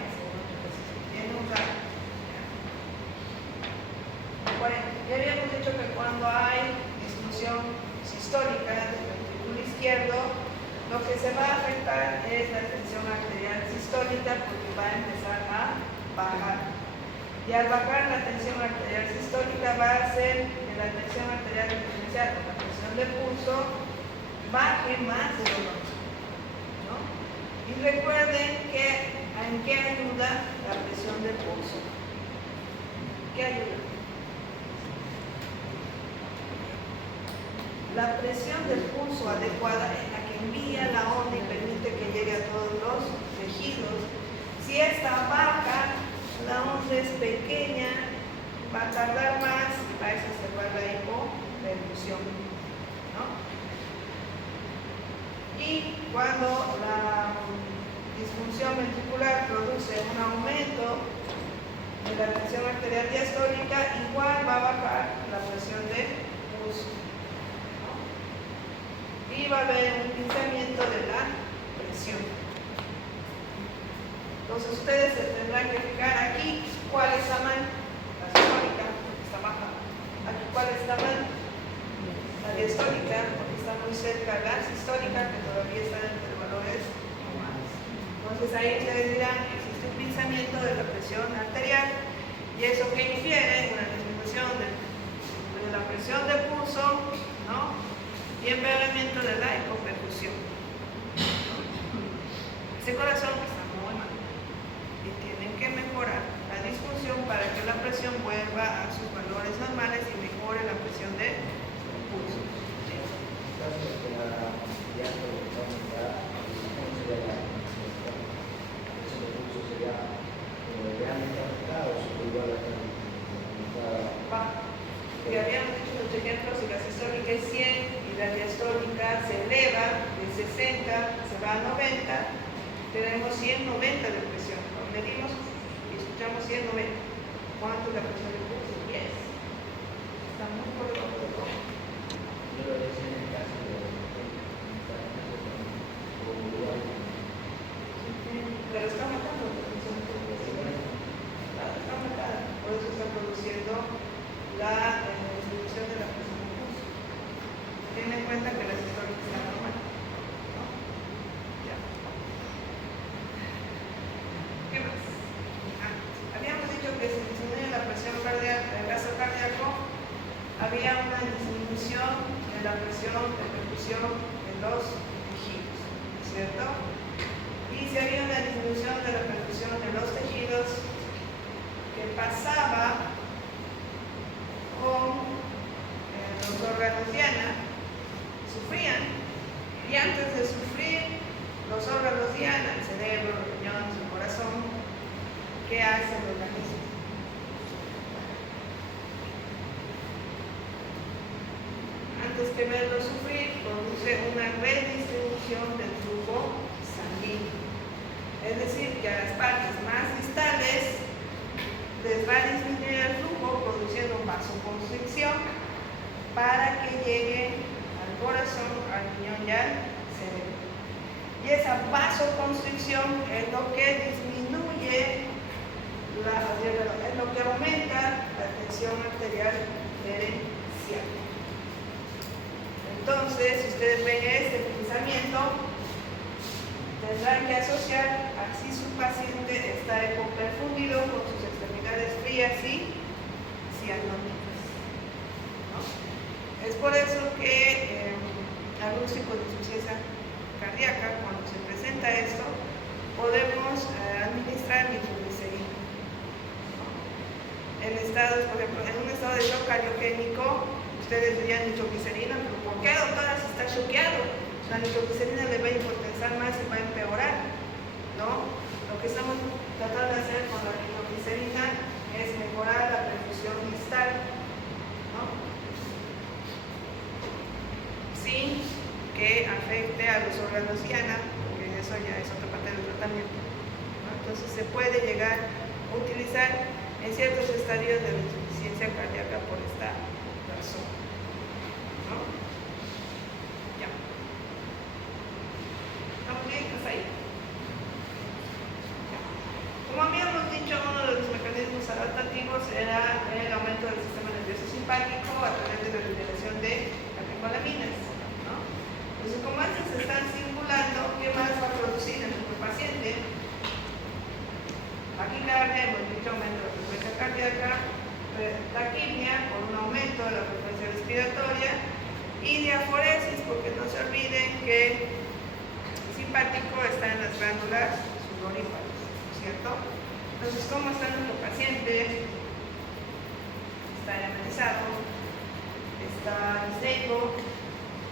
tiene un rango. 40. Ya habíamos dicho que cuando hay disfunción sistólica del ventrículo izquierdo, lo que se va a afectar es la tensión arterial sistólica porque va a empezar a bajar. Y al bajar la tensión arterial sistólica va a hacer que la tensión arterial diferencial con la presión del pulso baje más de lo normal, ¿no? Y recuerden que ¿en qué ayuda la presión del pulso? ¿Qué ayuda? La presión del pulso adecuada es la que envía la onda y permite que llegue a todos los tejidos. Si esta baja, la onda es pequeña, va a tardar más y va a exacerbar la hipoperfusión, ¿no? Y cuando la disfunción ventricular produce un aumento de la tensión arterial diastólica, igual va a bajar la presión del pulso, ¿no? Y va a haber un pinzamiento de la presión. Entonces ustedes se tendrán que fijar aquí cuál es la mano, la sistólica, porque está baja. Aquí cuál es la mano, la diastólica, porque está muy cerca la sistólica, que todavía está entre valores normales. Entonces ahí ustedes dirán, existe un pinzamiento de la presión arterial, y eso que infiere una disminución de la presión del pulso, ¿no? Y empeoramiento de la hipoperfusión. Ese corazón está muy mal y tienen que mejorar la disfunción para que la presión vuelva a sus valores normales y mejore la presión del pulso. Y habíamos dicho los ejemplos, si la sistólica es 100 y la diastólica se eleva de 60, se va a 90, tenemos 190 de presión. Cuando medimos y escuchamos 190, ¿cuánto es la presión del pulso? 10. Está muy por debajo de todo. Pero está matando la presión del pulso. Está matando, por eso está produciendo la disminución de la presión del pulso. Ten en cuenta que la sistólica está normal, ¿no? Ya. ¿Qué más? Habíamos dicho que se disminuye la presión cardíaca, el gasto cardíaco, había una disminución de la presión de perfusión en los tejidos, ¿cierto? Y si había una disminución de la perfusión de los tejidos, que pasaba con los órganos diana, sufrían, y antes de sufrir los órganos diana, el cerebro, los riñones, el corazón, ¿qué hace el organismo? Antes que verlo sufrir, produce una redistribución del flujo sanguíneo. Es decir, que a las partes más distales les va a disminuir el flujo produciendo vasoconstricción para que llegue al corazón, al riñón y al cerebro. Y esa vasoconstricción es lo que disminuye, es lo que aumenta la tensión arterial diferencial. Entonces, si ustedes ven este pensamiento, tendrán que asociar a si su paciente está hipoperfundido con sus extremidades frías y cianóticas, ¿no? Es por eso que algunos tipos de insuficiencia cardíaca, cuando se presenta esto, podemos administrar nitroglicerina, ¿no? En estados, por ejemplo, en un estado de shock cardiogénico, ustedes dirían nitroglicerina, pero ¿por qué, doctora, si está choqueado? La nitroglicerina le va a hipotensar más y va a empeorar, ¿no? Lo que estamos tratando de hacer con la nitroglicerina es mejorar la perfusión distal, ¿no? Sin que afecte a los órganos diana, porque eso ya es otra parte del tratamiento, ¿no? Entonces se puede llegar a utilizar en ciertos estadios de la insuficiencia cardíaca por esta razón, ¿no? Ya. ¿Estamos bien? ¿Hasta ahí? Ya. Como habíamos dicho, uno de los mecanismos adaptativos era el aumento del sistema nervioso simpático a través de la liberación de catecolaminas, ¿no? Entonces, como estas se están circulando, ¿qué más va a producir en nuestro paciente? Taquicardia, hemos dicho aumento de la frecuencia cardíaca, taquipnia por una porque no se olviden que el simpático está en las glándulas sudoríparas, ¿cierto? Entonces, ¿cómo está nuestro paciente? Está diametrizado, está disneico,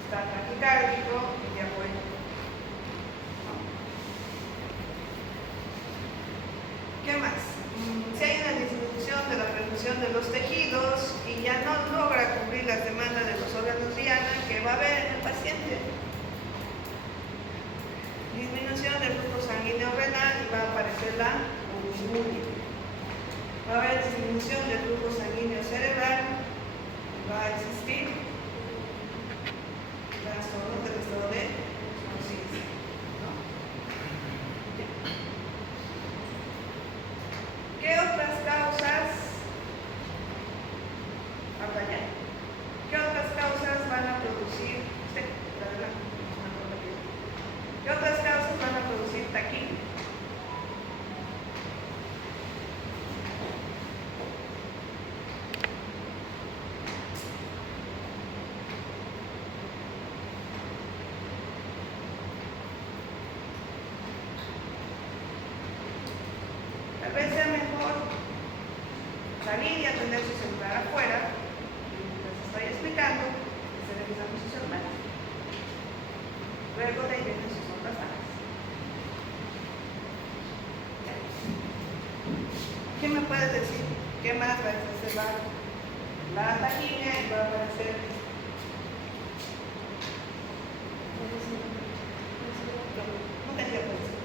está taquicárdico y diafónico. ¿Qué más? Si hay una disminución de la perfusión de los tejidos y ya no logra cubrir las demandas de los órganos diana, ¿qué va a haber en el paciente? Disminución del flujo sanguíneo renal y va a aparecer la uriguria. Va a haber disminución del flujo sanguíneo cerebral y va a existir trastorno del estado de conciencia. ¿Qué otras causas? ¿Qué otras causas van a producir? ¿Qué otras causas van a producir taquicardia? Tal vez sea mejor salir y atender su celular afuera, mientras estoy explicando, se revisando su celular. Luego de ahí vienen sus otras áreas. ¿Qué me puedes decir? ¿Qué más va a exacerbar la taquimia y va a aparecer? No tendría que decir.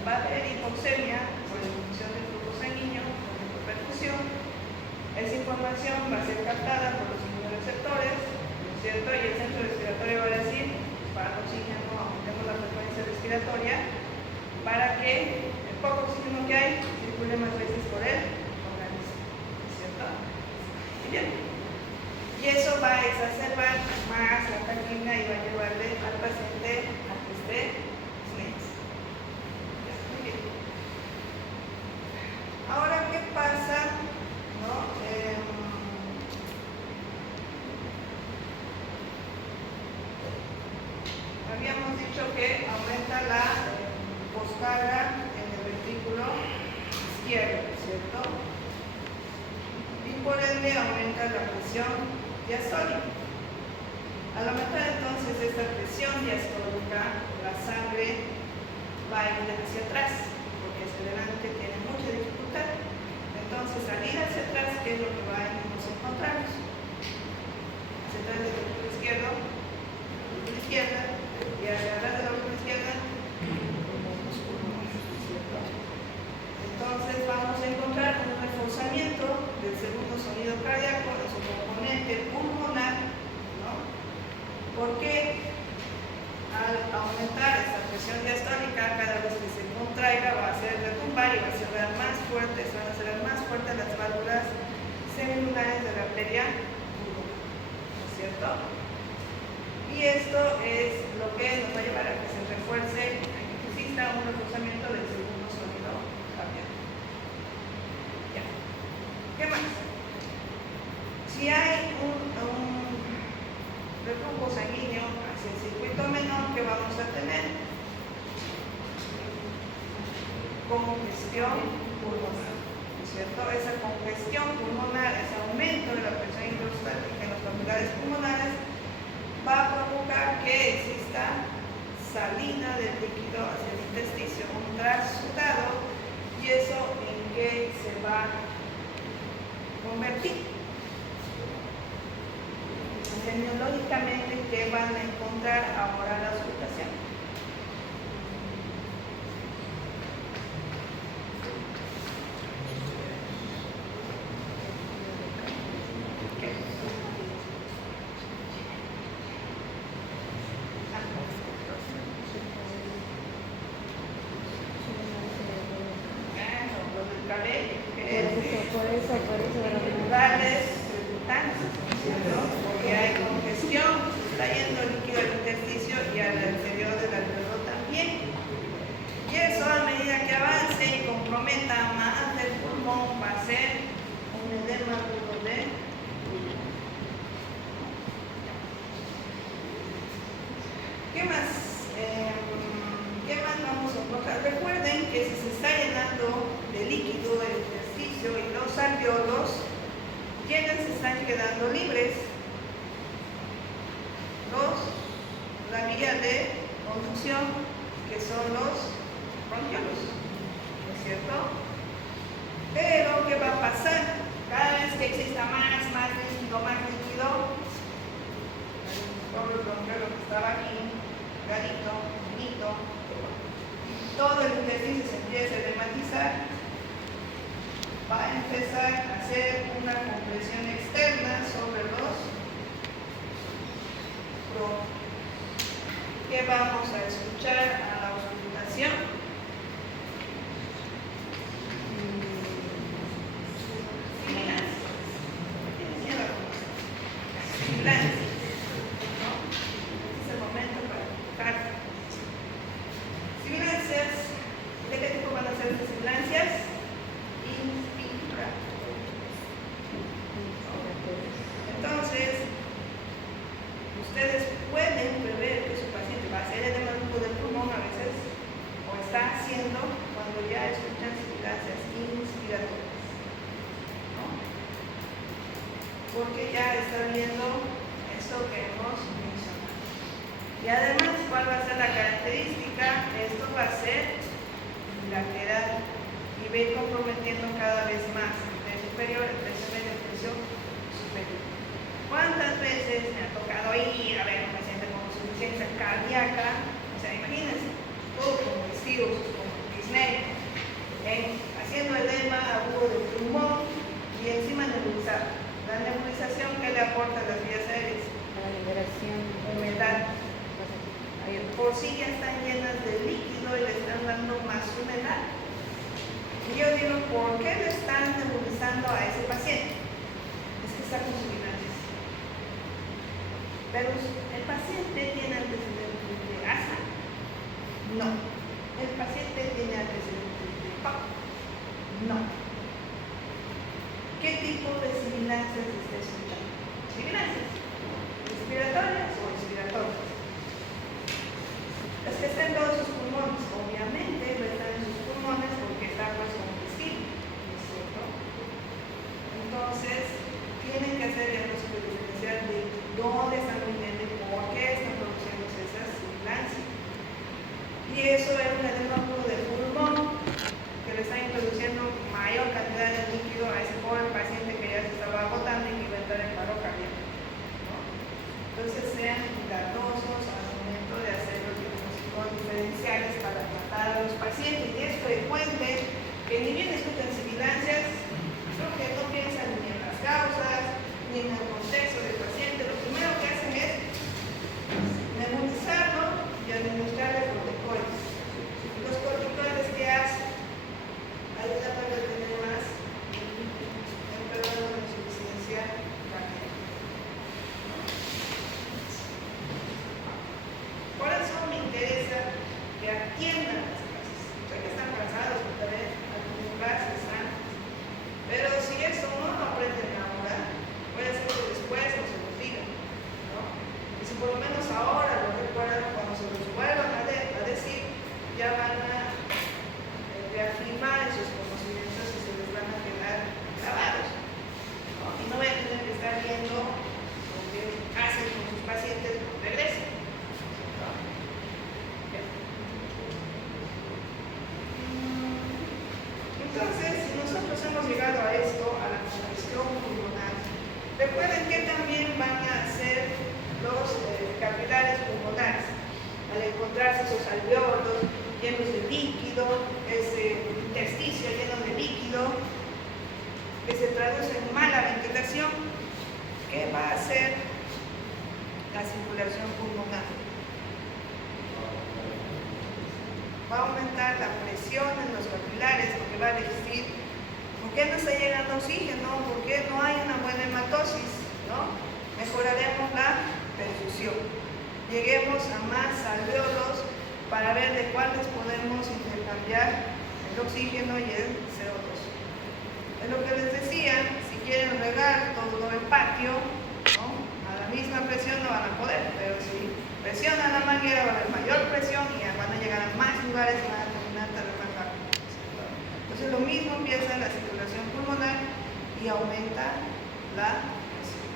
Va a haber hipoxemia por disminución del flujo sanguíneo, por hiperperfusión. Esa información va a ser captada por los inmunoreceptores, ¿no es cierto? Y el centro respiratorio va a decir, para el oxígeno, aumentemos la frecuencia respiratoria para que el poco oxígeno que hay circule más veces por el organismo, ¿no es cierto? Muy bien. Y eso va a exacerbar más la taquimia y va a llevarle al paciente a que esté silencio. Muy bien. Ahora, ¿qué pasa? ¿No? Habíamos dicho que aumenta la poscarga en el ventrículo izquierdo, ¿cierto? Y por ende aumenta la presión diastólica. Al aumentar entonces esta presión diastólica, la sangre va a ir hacia atrás, porque hacia adelante tiene mucha dificultad. Entonces, al ir hacia atrás, ¿qué es lo que nos encontramos? Hacia atrás del ventrículo izquierdo, la izquierda, y hacia atrás de la aurícula izquierda, los pulmones, ¿cierto? Entonces, vamos a encontrar un reforzamiento del segundo sonido cardíaco en su componente pulmonar, ¿no? Porque al aumentar esta presión diastólica, cada vez que se contraiga va a hacer retumbar y va a cerrar más fuertes, van a cerrar más fuertes las válvulas semilunares de la arteria pulmonar, ¿no es cierto? Y esto es lo que nos va a llevar a que se refuerce, a que exista un reforzamiento del segundo sonido cardíaco. Ya. ¿Qué más? Si hay un reflujo sanguíneo hacia el circuito menor, que vamos a tener congestión pulmonar, ¿no es cierto? Esa congestión pulmonar, ese aumento de la presión intrastática en los capilares pulmonares va a provocar que exista salida del líquido hacia el intersticio, un trasudado, y eso en qué se va a convertir. Semiológicamente, ¿qué van a encontrar ahora la auscultación? ¿Qué? Lo del cabello, por eso, de los lumbrales tributantes, ¿cierto? Porque hay congestión llegan se están quedando libres la vía de conducción, que son los bronquiolos, ¿no es cierto? Pero, ¿qué va a pasar? Cada vez que exista más líquido, todo el bronquiolo que estaba aquí, garito, finito, todo el intestino se empieza a edematizar, va a empezar a hacer una compresión externa sobre los bronquios. ¿Qué vamos a escuchar a la auscultación? Sibilancias. ¿Tienes miedo? Sibilancias. ¿No? Este es el momento para tocar. Sibilancias. ¿De qué tipo van a ser las sibilancias? Inspiratorias. Entonces, ustedes pueden prever que su paciente va a hacer edema del pulmón a veces, o está haciendo cuando ya escuchan sibilancias inspiratorias, ¿no? Porque ya está viendo esto que hemos mencionado. Y además, ¿cuál va a ser la característica? Esto va a ser bilateral y va a ir comprometiendo cada vez más el superior, el presión media, el presión superior. ¿Cuántas veces me ha tocado ir a ver a un paciente con insuficiencia cardíaca? O sea, imagínense, todo con vestidos, con disney, haciendo edema agudo del pulmón y encima nebulizar. La nebulización que le aporta a las vías aéreas, La liberación humedad. Ahí. Por sí ya están llenas de líquido y le están dando más humedad. Y yo digo, ¿por qué le están nebulizando a ese paciente? Es que está con sibilancias. Pero ¿el paciente tiene antecedentes de asma? No. ¿El paciente tiene antecedentes de POC? No. ¿Qué tipo de sibilancias está escuchando? ¿Sibilancias respiratorias o expiratorias? Las que están en todos sus pulmones, obviamente no están en sus pulmones porque está pues con intestino, ¿no es cierto? Entonces, tienen que hacer diagnóstico diferencial de dónde están viniendo y por qué están produciendo esas sibilancias. Y eso es un edema agudo del pulmón que le está introduciendo mayor cantidad de líquido a ese pobre paciente que ya se estaba agotando y que iba a entrar en paro cardíaco, ¿no? Entonces, sean cuidadosos al momento de hacer los diagnósticos diferenciales para tratar a los pacientes. Y es frecuente que ni bien escuchan sibilancias, creo que no piensan ni en las causas, ni en el contexto del paciente. Lo primero que hacen es nebulizarlo y administrarle corticoides. Los corticoides que hacen ayudan para tener más enfermedad de insuficiencia cardíaca. Por eso me interesa que atiendan las clases. Sé que están cansados de tener algunas clases antes, pero si eso no lo aprenden ahora, puede ser que después no se los digan, ¿no? Y si por lo menos ahora lo recuerdan, cuando se los vuelvan a decir, ya van a reafirmar esos conocimientos y se les van a quedar grabados, ¿no? Y no van a tener que estar viendo lo que hacen con sus pacientes cuando regresen. Entonces, si nosotros hemos llegado a esto, a la congestión pulmonar, recuerden que también van a hacer los capilares pulmonares. Al encontrarse esos alveolos llenos de líquido, ese intersticio lleno de líquido, que se traduce en mala ventilación, ¿qué va a hacer la circulación pulmonar? Va a aumentar la presión en los capilares, porque va a decir, ¿por qué no está llegando oxígeno? ¿Por qué no hay una buena hematosis? ¿No? Mejoraremos la perfusión. Lleguemos a más alveolos para ver de cuáles podemos intercambiar el oxígeno y el CO2. Es lo que les decía, si quieren regar todo el patio, ¿no? A la misma presión no van a poder, pero si presionan la manguera va a haber mayor presión y van a llegar a más lugares y van a terminar más rápido. Entonces lo mismo empieza en la circulación pulmonar y aumenta la presión,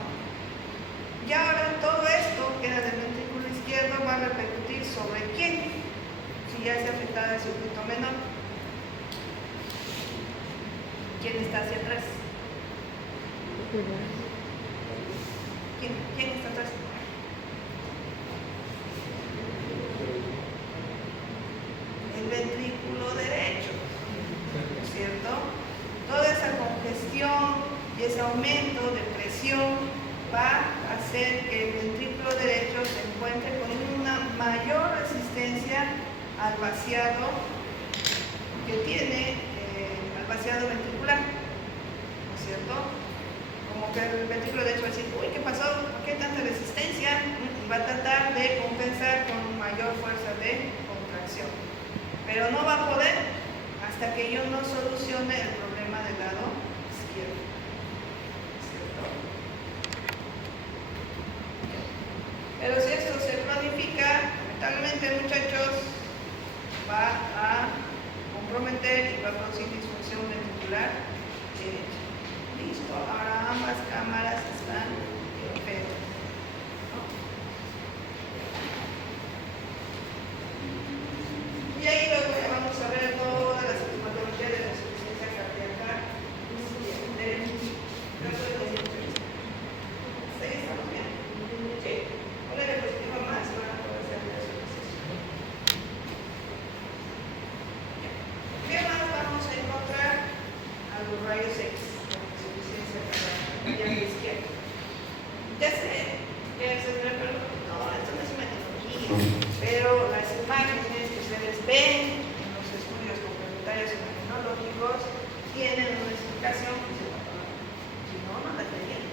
¿no? Y ahora todo esto que era del ventrículo izquierdo va a repercutir sobre quién, si ya se afectado el circuito menor. ¿Quién está hacia atrás? ¿Quién está atrás? El ventrículo derecho, ¿no es cierto? Toda esa congestión y ese aumento de presión va a hacer que el ventrículo derecho se encuentre con una mayor resistencia al vaciado que tiene, al vaciado ventricular, ¿no es cierto? Como que el ventrículo derecho va a decir, uy, ¿qué pasó? ¿Por qué tanta resistencia? Y va a tratar de compensar con mayor fuerza de contracción. Pero no va a poder hasta que yo no solucione el problema del lado izquierdo. ¿Cierto? Pero si esto se planifica, lamentablemente, muchachos, va a comprometer y va a producir disfunción ventricular derecha. Listo, ahora ambas cámaras están perfectas. Y ahí luego ya vamos a ver todas las sintomatologías de la insuficiencia cardíaca. ¿Sí? ¿Estamos bien? Sí. Una diapositiva más para poder hacer el ejercicio. ¿Qué más vamos a encontrar? A los rayos X de la insuficiencia cardíaca izquierda. Ya sé que se me pero no, esto no es imagenología, pero las imágenes que ustedes ven en los estudios complementarios imagenológicos tienen una explicación que se va a tomar. Si no, no la tenían.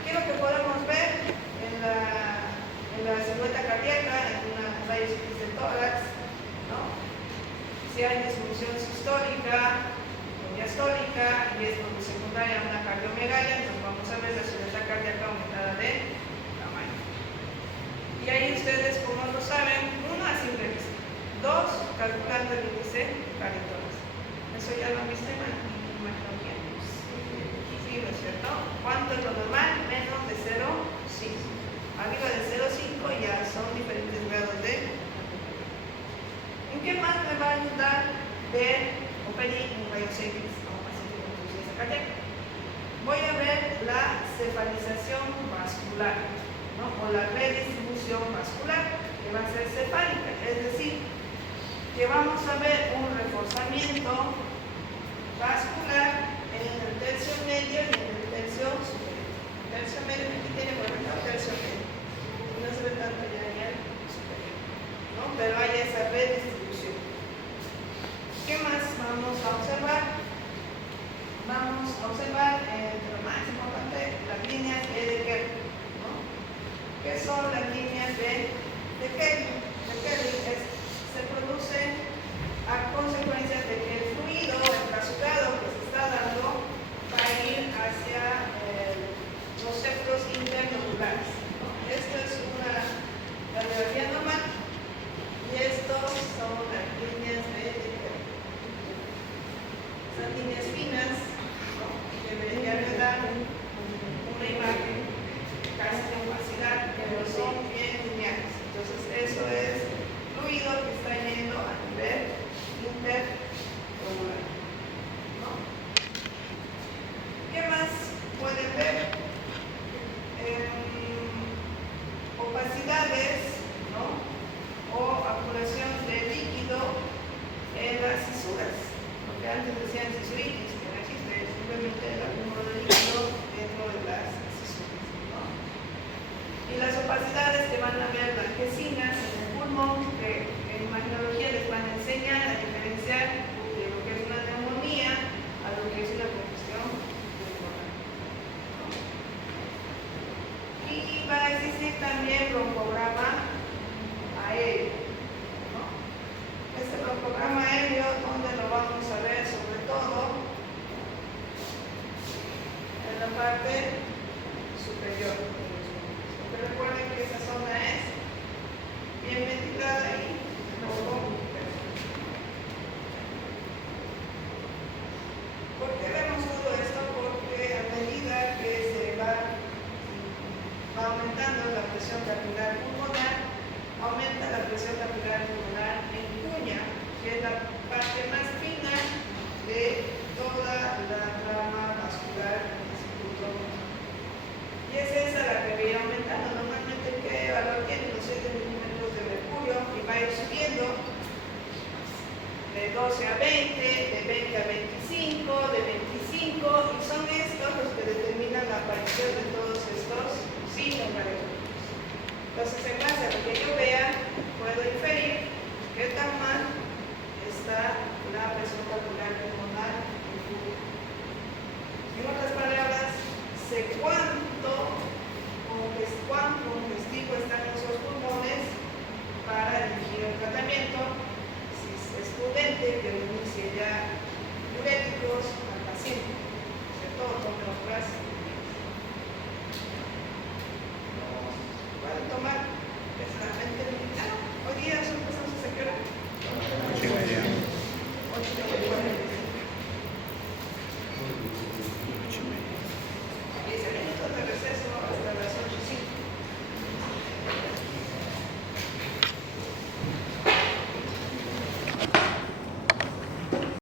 ¿Qué es lo que podemos ver en la silueta cardíaca, en una rayos X de tórax, ¿no? Si hay disfunción sistólica o diastólica y es secundaria a una cardiomegalia, entonces vamos a ver la silueta cardíaca aumentada de tamaño. Y ahí ustedes, como lo saben, uno, a simple vista; dos, calculando el índice cardiotórax. Eso ya lo viste en imagenología. Sí, ¿no es cierto? ¿Cuánto es lo normal? Menos de 0,5. Arriba de 0,5 ya son diferentes grados de. ¿En qué más me va a ayudar ver o pedir un rayo X a un paciente con insuficiencia cardíaca? Voy a ver la cefalización vascular, ¿no? O la redistribución vascular, que va a ser cefálica, es decir, que vamos a ver un reforzamiento vascular en el tercio medio y en el tercio superior. El tercio medio, aquí tiene por ejemplo el tercio medio, no se ve tanto ya en el superior, ¿no? Pero hay esa redistribución. ¿Qué más vamos a observar? Vamos a observar, lo más importante, las líneas de Kelvin, ¿no? ¿Qué son las líneas de Kelvin? Se produce a consecuencia de que el fluido, el traslado que se está dando, va a ir hacia los septos internodulares, ¿no? Esto es una radiografía normal y estos son las líneas de Kelvin. Son líneas finas, ¿no? Que deberían dar una imagen casi de opacidad, pero son bien lineales. Entonces eso es fluido que está yendo a nivel internodular, ¿no? ¿Qué más pueden ver? Opacidades, ¿no? O acumulación de líquido en las cisuras, lo que antes decían cisuritis, que no existe, es simplemente el acúmulo de líquido dentro de las cisuras, ¿no? Y las opacidades que van a ver blanquecinas en el pulmón, que en imagenología les van a enseñar a diferenciar de lo que es una neumonía a lo que es una congestión pulmonar, ¿no? Y va a existir también broncograma aéreo, ¿no? Este broncograma aéreo, donde lo vamos a ver sobre todo en la parte